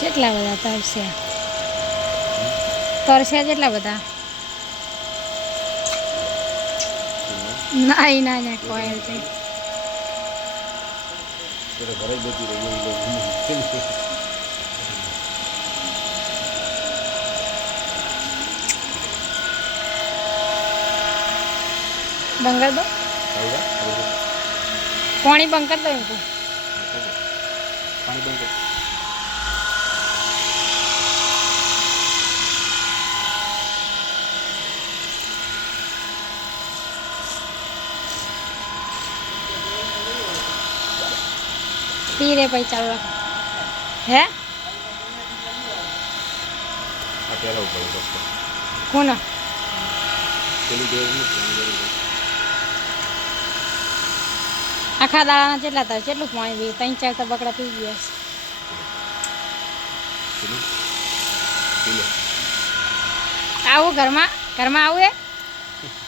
કેટલા બધા તરસ્યા તરસ્યા કેટલા બધા ના ઈ ના ના કોયલ છે ત્યારે ઘરે જ જતી રહી એ લોકો બંગર દો આવ્યા? હવે પાણી બંધ કરી દો એમ કહું. પાણી બંધ ધીરે ભાઈ ચાલવા હે? આખા દાડાના કેટલા તાર કેટલું પાણી પીએ ત્રણ ચાર તો બકડા પી ગયા આવું ઘરમાં ઘરમાં આવું એ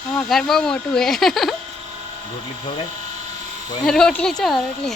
અમારા ઘર બહુ મોટું હે. રોટલી ચો રોટલી.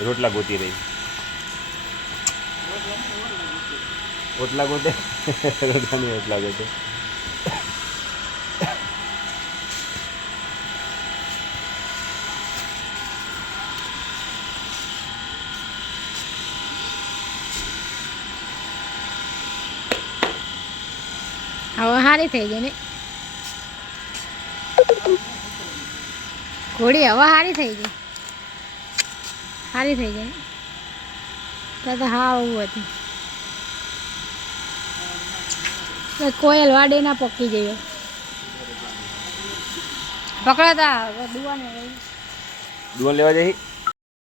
રોટલા ગોતી રહી રોટલા ગોતે રોટલાની રોટલા ગોતે હવે સારી થઈ ગઈ ને ઘોડી હવે સારી થઈ ગઈ સારી થઈ ને ત્યાં તો હા આવું હતી. કોયલ વાડે ના પકી જઈએ પકડાતા દુવાને દુવાન લેવા જઈ?